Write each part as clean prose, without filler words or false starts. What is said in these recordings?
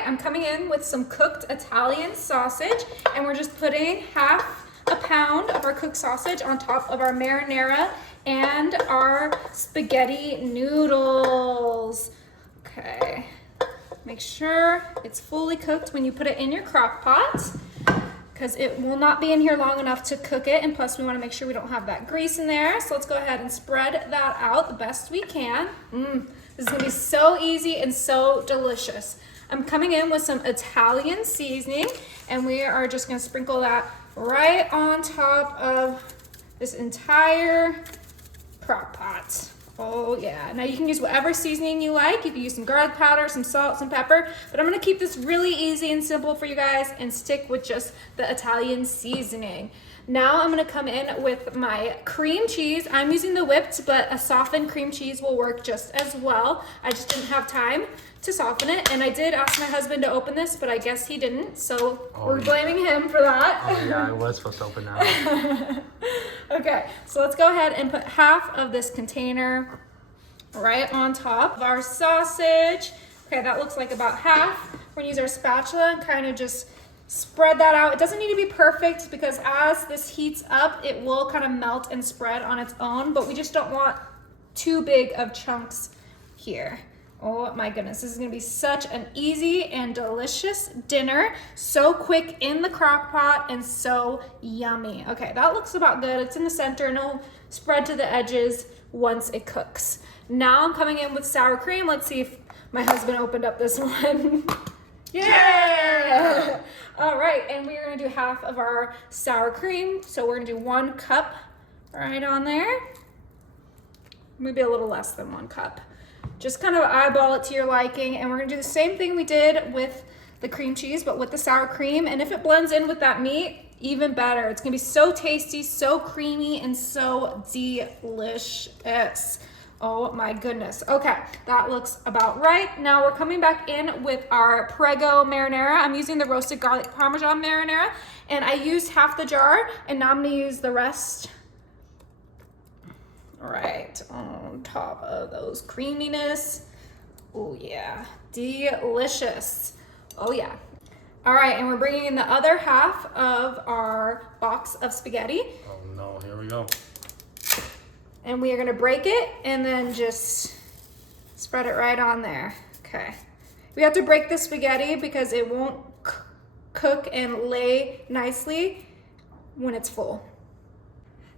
right, I'm coming in with some cooked Italian sausage, and we're just putting half a pound of our cooked sausage on top of our marinara and our spaghetti noodles. Okay, make sure it's fully cooked when you put it in your crock pot, because it will not be in here long enough to cook it, and plus we want to make sure we don't have that grease in there. So let's go ahead and spread that out the best we can. This is gonna be so easy and so delicious. I'm coming in with some Italian seasoning, and we are just gonna sprinkle that right on top of this entire crock pot. Oh yeah, now you can use whatever seasoning you like. You can use some garlic powder, some salt, some pepper, but I'm gonna keep this really easy and simple for you guys and stick with just the Italian seasoning. Now I'm gonna come in with my cream cheese. I'm using the whipped, but a softened cream cheese will work just as well. I just didn't have time to soften it, and I did ask my husband to open this, but I guess he didn't, so we're blaming him for that. Oh yeah, I was supposed to open that. Okay, so let's go ahead and put half of this container right on top of our sausage. Okay, that looks like about half. We're gonna use our spatula and kind of just spread that out. It doesn't need to be perfect because as this heats up, it will kind of melt and spread on its own, but we just don't want too big of chunks here. Oh my goodness, this is gonna be such an easy and delicious dinner. So quick in the crock pot and so yummy. Okay, that looks about good. It's in the center and it'll spread to the edges once it cooks. Now I'm coming in with sour cream. Let's see if my husband opened up this one. Yeah! All right, and we're gonna do half of our sour cream. So we're gonna do 1 cup right on there. Maybe a little less than 1 cup. Just kind of eyeball it to your liking, and we're gonna do the same thing we did with the cream cheese, but with the sour cream. And if it blends in with that meat, even better. It's gonna be so tasty, so creamy, and so delicious. Oh my goodness. Okay, that looks about right. Now we're coming back in with our Prego marinara. I'm using the roasted garlic Parmesan marinara, and I used half the jar, and now I'm gonna use the rest right on top of those creaminess. Oh yeah, delicious. Oh yeah. All right, and we're bringing in the other half of our box of spaghetti. Oh no, here we go. And we are gonna break it and then just spread it right on there. Okay. We have to break the spaghetti because it won't cook and lay nicely when it's full.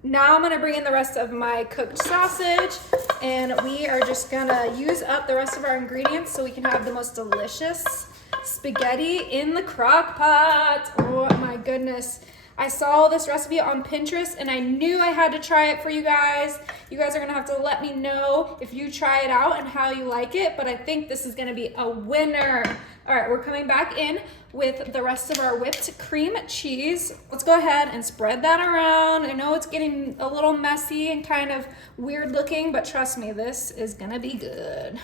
Now I'm gonna bring in the rest of my cooked sausage, and we are just gonna use up the rest of our ingredients so we can have the most delicious spaghetti in the crock pot. Oh my goodness. I saw this recipe on Pinterest and I knew I had to try it for you guys. You guys are gonna have to let me know if you try it out and how you like it, but I think this is gonna be a winner. All right, we're coming back in with the rest of our whipped cream cheese. Let's go ahead and spread that around. I know it's getting a little messy and kind of weird looking, but trust me, this is gonna be good.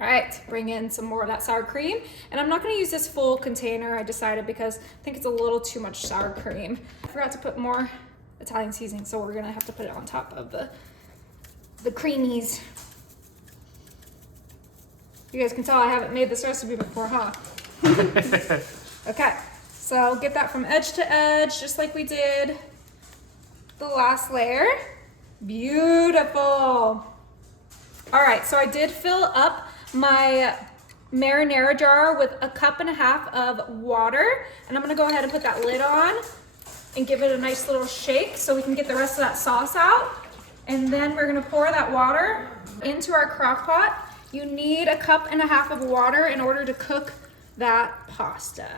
All right, bring in some more of that sour cream. And I'm not gonna use this full container, I decided, because I think it's a little too much sour cream. I forgot to put more Italian seasoning, so we're gonna have to put it on top of the creamies. You guys can tell I haven't made this recipe before, huh? Okay, so get that from edge to edge, just like we did the last layer. Beautiful. All right, so I did fill up my marinara jar with 1.5 cups of water, and I'm gonna go ahead and put that lid on and give it a nice little shake so we can get the rest of that sauce out. And then we're gonna pour that water into our crock pot. You need 1.5 cups of water in order to cook that pasta.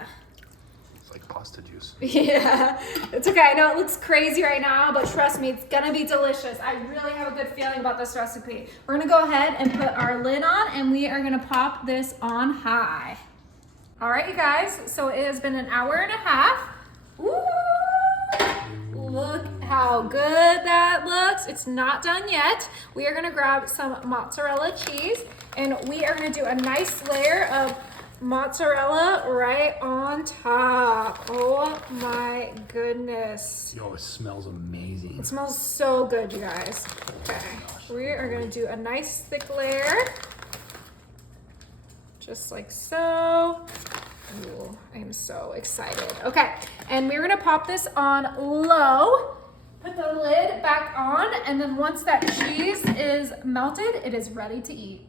It's like pasta juice. Yeah, it's okay. I know it looks crazy right now, but trust me, it's gonna be delicious. I really have a good feeling about this recipe. We're gonna go ahead and put our lid on, and we are gonna pop this on high. All right, you guys, so it has been 1.5 hours. Ooh, look how good that looks. It's not done yet. We are gonna grab some mozzarella cheese, and we are gonna do a nice layer of mozzarella right on top. Oh my goodness. Yo, it smells amazing. It smells so good, you guys. Okay, we are gonna do a nice thick layer. just like so. Ooh, I am so excited. Okay, and we're gonna pop this on low, put the lid back on, and then once that cheese is melted, it is ready to eat.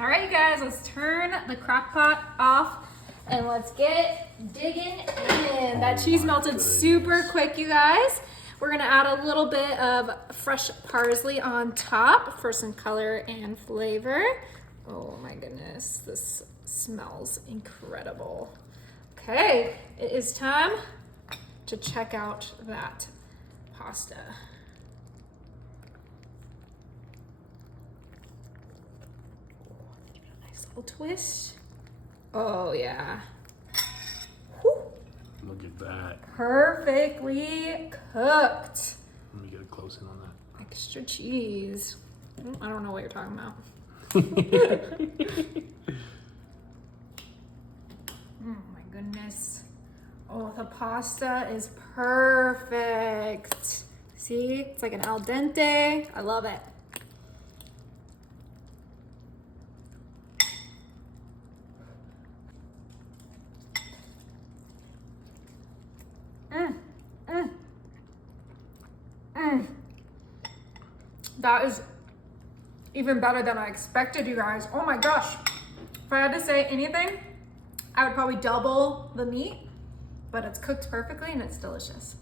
All right, you guys, let's turn the crock pot off and let's get digging in. That cheese melted super quick, you guys. We're gonna add a little bit of fresh parsley on top for some color and flavor. Oh my goodness, this smells incredible. Okay, it is time to check out that pasta. Give it a nice little twist. Oh yeah. Whew. Look at that. Perfectly cooked. Let me get a close in on that. Extra cheese. I don't know what you're talking about. Oh my goodness. Oh, the pasta is perfect. See, it's like an al dente. I love it. That is even better than I expected, you guys. Oh my gosh. If I had to say anything, I would probably double the meat, but it's cooked perfectly and it's delicious.